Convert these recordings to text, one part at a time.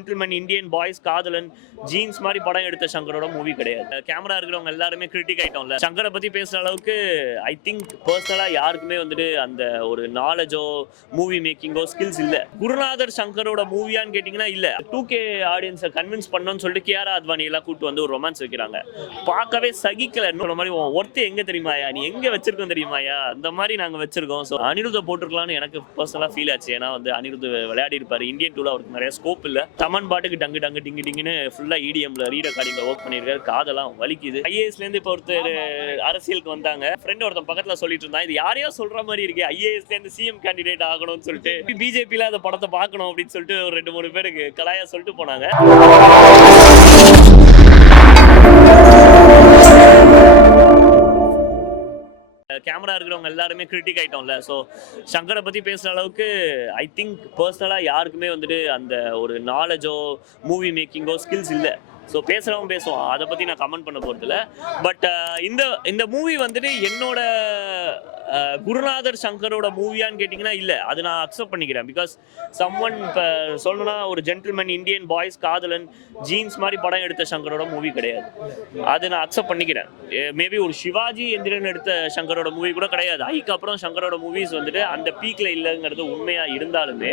Gentleman, Indian boys, காதலன், jeans மாதிரி படம் எடுத்த சங்கரோட மூவி கிடையாது. கேமரா இருக்கிறவங்க எல்லாருமே கிரிட்டிக் ஆயிட்டோம்ல. சங்கரை பத்தி பேசுற அளவுக்கு ஐ திங்க் பர்சனலா யாருக்குமே வந்துட்டு அந்த ஒரு நாலேஜோ மூவி மேக்கிங்கோ ஸ்கில்ஸ் இல்ல. குருநாதர் சங்கரோட மூவியான்னு கேட்டீங்கன்னா இல்ல. 2K ஆடியன்ஸை கன்வின்ஸ் பண்ணணும்னு சொல்லிட்டு கியாரா அத்வானி எல்லாம் கூட்டு வந்து ஒரு ரொமான்ஸ் வைக்கிறாங்க. பார்க்கவே சகிக்கல. மாதிரி ஒர்த்து எங்க தெரியுமாயா, நீ எங்க வச்சிருக்கோம் தெரியுமாயா, அந்த மாதிரி நாங்க வச்சிருக்கோம். ஸோ அனிருத்தை போட்டிருக்கலாம்னு எனக்கு பர்சனலா ஃபீல் ஆச்சு. ஏன்னா வந்து அனிருத் விளையாடி இருப்பாரு. இந்தியன் டூல அவருக்கு நிறைய ஸ்கோப் இல்ல. தமன் பாட்டுக்கு டங்கு டங்கு டிங்கு டிங்குன்னு ஃபுல்லா EDMல ரீரெக்கார்டிங்ல ஒர்க் பண்ணிருக்காரு. காதெல்லாம் வலிக்குது. IASல இருந்து இப்போ ஒருத்தர் அரசியலுக்கு வந்தாங்க. ஃப்ரெண்ட் ஒருத்தன் பக்கத்துல சொல்லிட்டு இருந்தான், இது யாரையோ சொல்ற மாதிரி இருக்கு, IASல இருந்து CM கேண்டிடேட் ஆகணும்னு சொல்லிட்டு BJPல அந்த படத்தை பார்க்கணும் அப்படின்னு சொல்லிட்டு ஒரு 2-3 பேருக்கு கலாயா சொல்லிட்டு போனாங்க. கேமரா இருக்கிறவங்க எல்லாருமே கிரிட்டிக் ஆயிட்டோம்ல. ஸோ சங்கரை பத்தி பேசுற அளவுக்கு ஐ திங்க் பர்சனலா யாருக்குமே வந்துட்டு அந்த ஒரு நாலேஜோ மூவி மேக்கிங்கோ ஸ்கில்ஸ் இல்லை. ஸோ பேசுகிறவங்க பேசுவோம், அதை பற்றி நான் கமெண்ட் பண்ண போகிறதில்ல. பட் இந்த மூவி வந்துட்டு என்னோட குருநாதர் சங்கரோட மூவியான்னு கேட்டிங்கன்னா இல்லை, அது நான் அக்செப்ட் பண்ணிக்கிறேன். பிகாஸ் சம்ஒன் இப்போ சொல்லணும்னா ஒரு ஜென்டில்மேன், இந்தியன் பாய்ஸ், காதலன், ஜீன்ஸ் மாதிரி படம் எடுத்த சங்கரோட மூவி கிடையாது. அது நான் அக்செப்ட் பண்ணிக்கிறேன். மேபி ஒரு சிவாஜி எந்திரன் எடுத்த சங்கரோட மூவி கூட கிடையாது. ஐக்கு அப்புறம் சங்கரோட மூவிஸ் வந்துட்டு அந்த பீக்ல இல்லைங்கிறது உண்மையா இருந்தாலுமே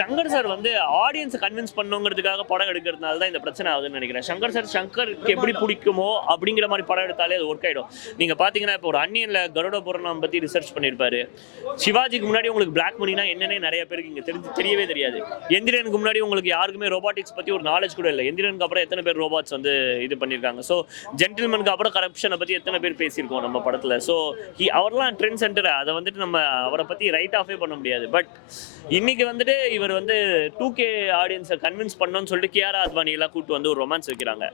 சங்கர் சார் வந்து ஆடியன்ஸை கன்வின்ஸ் பண்ணுங்கிறதுக்காக படம் எடுக்கிறதுனால தான் இந்த பிரச்சனை ஆகுதுன்னு நினைக்கிறேன். சங்கருக்கு எப்படி பிடிக்குமோ அப்படிங்கிற மாதிரி படம் எடுத்தாலே அது ஒர்க் ஆயிடும். நீங்க பாத்தீங்கன்னா இப்போ ஒரு அன்னியன்ல கருட புராணம் பத்தி ரிசர்ச் பண்ணிருப்பாரு. சிவாஜிக்கு முன்னாடி உங்களுக்கு பிளாக் மணினா என்னன்னே நிறைய பேருக்கு இங்க தெரியவே தெரியாது. எந்திரனுக்கு முன்னாடி உங்களுக்கு யாருக்குமே ரோபாட்டிக்ஸ் பத்தி ஒரு நாலேஜ் கூட இல்லை. எந்திரனுக்கு அப்புறம் எத்தனை பேர் ரோபாட்ஸ் வந்து இது பண்ணிருக்காங்க. ஸோ ஜென்டில்மேனுக்கு அப்புறம் கரப்ஷனை பத்தி எத்தனை பேர் பேசியிருக்கோம் நம்ம படத்துல. ஸோ அவர்லாம் ட்ரெண்ட் சென்டர், அதை வந்துட்டு நம்ம அவரை பத்தி ரைட் ஆஃபே பண்ண முடியாது. பட் இன்னைக்கு வந்துட்டு இவர் வந்து 2K ஆடியன்ஸை கன்வின்ஸ் பண்ணணும்னு சொல்லிட்டு கியாரா அத்வானி எல்லாம் கூட்டு வந்து ஒரு ரொமான்ஸ் வைக்கிறாங்க.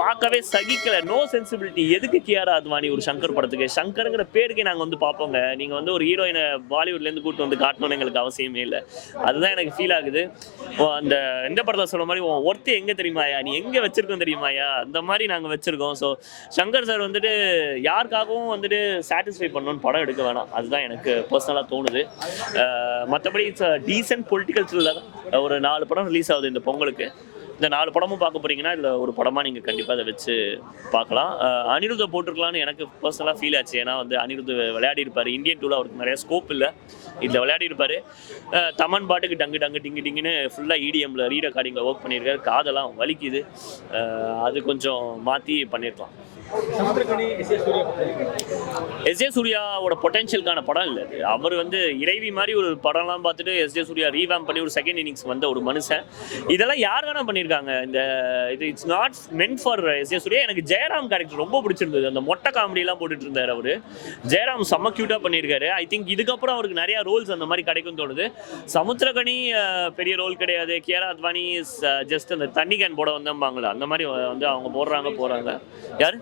பார்க்கவே சகிக்கல. No sensibility. எதுக்கு கியாரா அத்வானி ஒரு சங்கர் படத்துக்கு? சங்கருங்கிற பேருக்கு நாங்கள் வந்து பார்ப்போங்க. நீங்கள் வந்து ஒரு ஹீரோயினை பாலிவுட்லேருந்து கூட்டு வந்து காட்டணும்னு எங்களுக்கு அவசியமே இல்லை. அதுதான் எனக்கு ஃபீல் ஆகுது. அந்த எந்த படத்தை சொல்ற மாதிரி ஒர்த்து எங்கே தெரியுமாயா, நீ எங்கே வச்சிருக்கோம் தெரியுமாயா, அந்த மாதிரி நாங்கள் வச்சிருக்கோம். ஸோ சங்கர் சார் வந்துட்டு யாருக்காகவும் வந்துட்டு சாட்டிஸ்ஃபை பண்ணணும்னு படம் எடுக்க வேணாம். அதுதான் எனக்கு பர்சனலாக தோணுது. மற்றபடி இட்ஸ் டீசென்ட் பொலிட்டிக்கல் த்ரில்லர். ஒரு 4 படம் ரிலீஸ் ஆகுது இந்த பொங்கலுக்கு. இந்த 4 படமும் பார்க்க போறீங்கன்னா இதில் ஒரு படமாக நீங்கள் கண்டிப்பாக அதை வச்சு பார்க்கலாம். அனிருத்தை போட்டிருக்கலாம்னு எனக்கு பர்சனலாக ஃபீல் ஆச்சு. ஏன்னா வந்து அனிருத் விளையாடி இருப்பார். இந்தியன் டூவில் அவருக்கு நிறைய ஸ்கோப் இல்லை, இதில் விளையாடி இருப்பார். தமன் பாட்டுக்கு டங்கு டங்கு டிங்கு டிங்குன்னு ஃபுல்லாக EDMல ரீரெக்கார்டிங்கில் ஒர்க் பண்ணியிருக்காரு. காதெல்லாம் வலிக்குது. அது கொஞ்சம் மாற்றி பண்ணியிருக்கலாம். எஸ்.ஜே. சூர்யாவோட பொட்டன்ஷியலுக்கான படம் இல்லை. அவர் வந்து இறைவி மாதிரி ஒரு படம்லாம் பார்த்துட்டு எஸ்.ஜே. சூர்யா ரீவாம் பண்ணி ஒரு செகண்ட் இன்னிங்ஸ் வந்த ஒரு மனுஷன். இதெல்லாம் யார் வேணா பண்ணியிருக்காங்க. இது it's not meant for SJ. Suryah. எனக்கு ஜெயராம் கேரக்டர் ரொம்ப பிடிச்சிருந்தது. அந்த மொட்டை காமெடியெல்லாம் போட்டுட்டு இருந்தார் அவரு. ஜெயராம் செம்ம கியூட்டா பண்ணியிருக்காரு. ஐ திங்க் இதுக்கப்புறம் அவருக்கு நிறைய ரோல்ஸ் அந்த மாதிரி கிடைக்கும் தோணுது. சமுத்திரகனி பெரிய ரோல் கிடையாது. கியாரா அத்வானி ஜஸ்ட் அந்த தண்ணி கேன் போட வந்தாங்களா அந்த மாதிரி வந்து அவங்க போறாங்க. யாரு?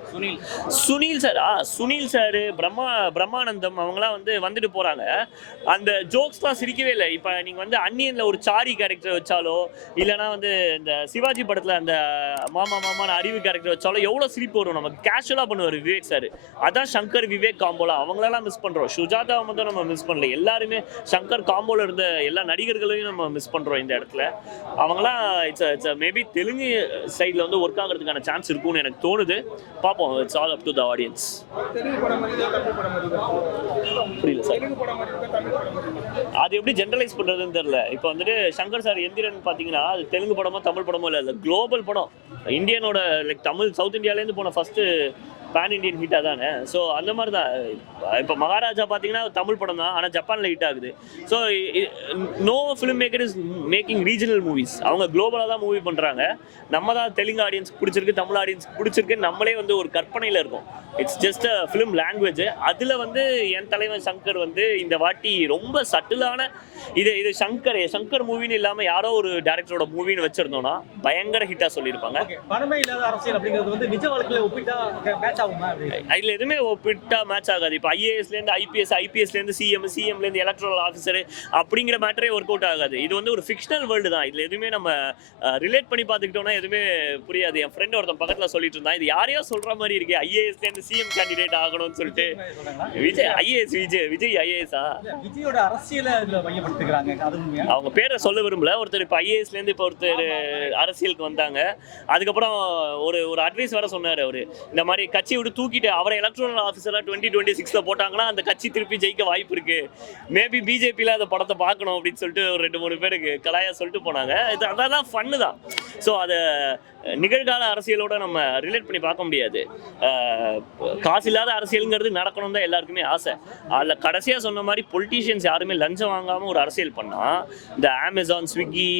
சுனில் சார். சுனில் சார், பிரம்மானந்தம் அவங்களாம் வந்துட்டு போறாங்க. அந்த ஜோக்ஸ்லாம் சிரிக்கவே இல்லை. இப்போ நீங்க வந்து அன்னியன்ல ஒரு சாரி கேரக்டர் வச்சாலோ இல்லைன்னா வந்து இந்த சிவாஜி படத்துல அந்த மாமான அறிவு கேரக்டர் வச்சாலோ எவ்வளவு சிரிப்பு வரும். நமக்கு கேஷுவலா பண்ணுவார் விவேக் சார். அதான் சங்கர் விவேக் காம்போலா. அவங்களெல்லாம் மிஸ் பண்றோம். சுஜாதாவை மட்டும் நம்ம மிஸ் பண்ணல. எல்லாருமே சங்கர் காம்போல இருந்த எல்லா நடிகர்களையும் நம்ம மிஸ் பண்றோம் இந்த இடத்துல. அவங்களாம் இட்ஸ் மேபி தெலுங்கு சைட்ல வந்து ஒர்க் ஆகிறதுக்கான சான்ஸ் இருக்கும்னு எனக்கு தோணுது. பார்ப்போம். It's all up to the audience. புரியல சார். அது எப்படி ஜெனரலைஸ் பண்றதுன்னு தெரியல. இப்போ வந்துட்டு சங்கர் சார் எந்திரன் பாத்தீங்கன்னா அது தெலுங்கு படமோ தமிழ் படமோ இல்லை, குளோபல் படம். இந்தியனோட லைக் தமிழ் சவுத் இந்தியாவிலேருந்து போன ஃபர்ஸ்ட் பேன் இண்டியன் ஹிட்டாக தானே. ஸோ அந்த மாதிரி தான். இப்போ மகாராஜா பார்த்தீங்கன்னா தமிழ் படம் தான், ஆனால் ஜப்பானில் ஹிட் ஆகுது. So no film maker is making regional movies. அவங்க குளோபலாக தான் மூவி பண்ணுறாங்க. நம்ம தான் தெலுங்கு ஆடியன்ஸ்க்கு பிடிச்சிருக்கு, தமிழ் ஆடியன்ஸ்க்கு பிடிச்சிருக்கு, நம்மளே வந்து ஒரு கற்பனையில் இருக்கும். It's just a film language. அதில் வந்து என் தலைவன் சங்கர் வந்து இந்த வாட்டி ரொம்ப சட்டிலான இது சங்கர் மூவின்னு இல்லாமல் யாரோ ஒரு டேரக்டரோட மூவின்னு வச்சிருந்தோம்னா பயங்கர ஹிட்டாக சொல்லியிருப்பாங்க. பணமே இல்லாத அரசியல் அப்படிங்கிறது வந்து நிஜ வாழ்க்கையில ஒப்பிட்டா மேட்ச் ஆகுமா அப்படி? இதுல எதுவுமே ஒப்பிட்டா மேட்ச் ஆகாது. இப்போ ஐஏஎஸ்லேருந்து ஐபிஎஸ், ஐபிஎஸ்லேருந்து சிஎம், சிஎம்லேருந்து எலக்ட்ரல் ஆஃபீஸர் அப்படிங்கிற மேட்டரே ஒர்க் அவுட் ஆகாது. இது வந்து ஒரு ஃபிக்ஷனல் வேர்ல்டு தான். இதுல எதுவுமே நம்ம ரிலேட் பண்ணி பார்த்துக்கிட்டோம்னா எதுவுமே புரியாது. என் ஃப்ரெண்ட் ஒருத்தன் பக்கத்தில் சொல்லிட்டு இருந்தான், இது யாரையோ சொல்ற மாதிரி இருக்கு, ஐஏஎஸ்லேருந்து சிஎம் கேண்டிடேட் ஆகணும்னு சொல்லிட்டு. விஜய் ஐஏஎஸ், விஜய் ஐஏஎஸ்ஸா? விஜயோட அரசியலை இதுல மையப்படுத்துகிறாங்க, அது உண்மையா? அவங்க பேரை சொல்ல விரும்பல. ஒருத்தர் இப்போ ஐஏஎஸ்லேருந்து இப்போ ஒருத்தர் அரசியலுக்கு வந்தாங்க. அதுக்கப்புறம் ஒரு அட்வைஸ் வேற சொன்னார் அவரு, இந்த மாதிரி கட்சியை விட்டு தூக்கிட்டு அவரை எலக்ட்ரல் ஆஃபீஸராக 2026 போட்டாங்கன்னா அந்த கட்சி திருப்பி ஜெயிக்க வாய்ப்பு இருக்கு, மேபி பிஜேபியில் அந்த படத்தை பார்க்கணும் அப்படின்னு சொல்லிட்டு ஒரு 2-3 பேருக்கு கலாயா சொல்லிட்டு போனாங்க. இது அதெல்லாம் ஃபன்னு தான். ஸோ அதை நிகழ்கால அரசியலோட நம்ம ரிலேட் பண்ணி பார்க்க முடியாது. காசு இல்லாத அரசியலுங்கிறது நடக்கணும் தான் எல்லாருக்குமே ஆசை. அதில் கடைசியாக சொன்ன மாதிரி பொலிட்டீஷியன்ஸ் யாருமே லஞ்சம் வாங்காமல் ஒரு அரசியல் பண்ணால், இந்த அமேசான், ஸ்விக்கி,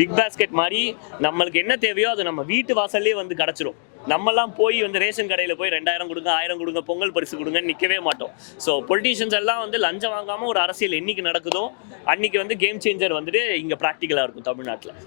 பிக் பாஸ்கெட் மாதிரி நம்மளுக்கு என்ன தேவையோ அது நம்ம வீட்டு வாசல்லே வந்து கிடச்சிரும். நம்மலாம் போய் வந்து ரேஷன் கடையில் போய் 2000 கொடுங்க, 1000 கொடுங்க, பொங்கல் பரிசு கொடுங்கன்னு நிற்கவே மாட்டோம். ஸோ பொலிட்டீஷியன்ஸ் எல்லாம் வந்து லஞ்சம் வாங்காமல் ஒரு அரசியல் என்னைக்கு நடக்குதோ அன்னைக்கு வந்து கேம் சேஞ்சர் வந்துட்டு இங்கே ப்ராக்டிக்கலாக இருக்கும் தமிழ்நாட்டில்.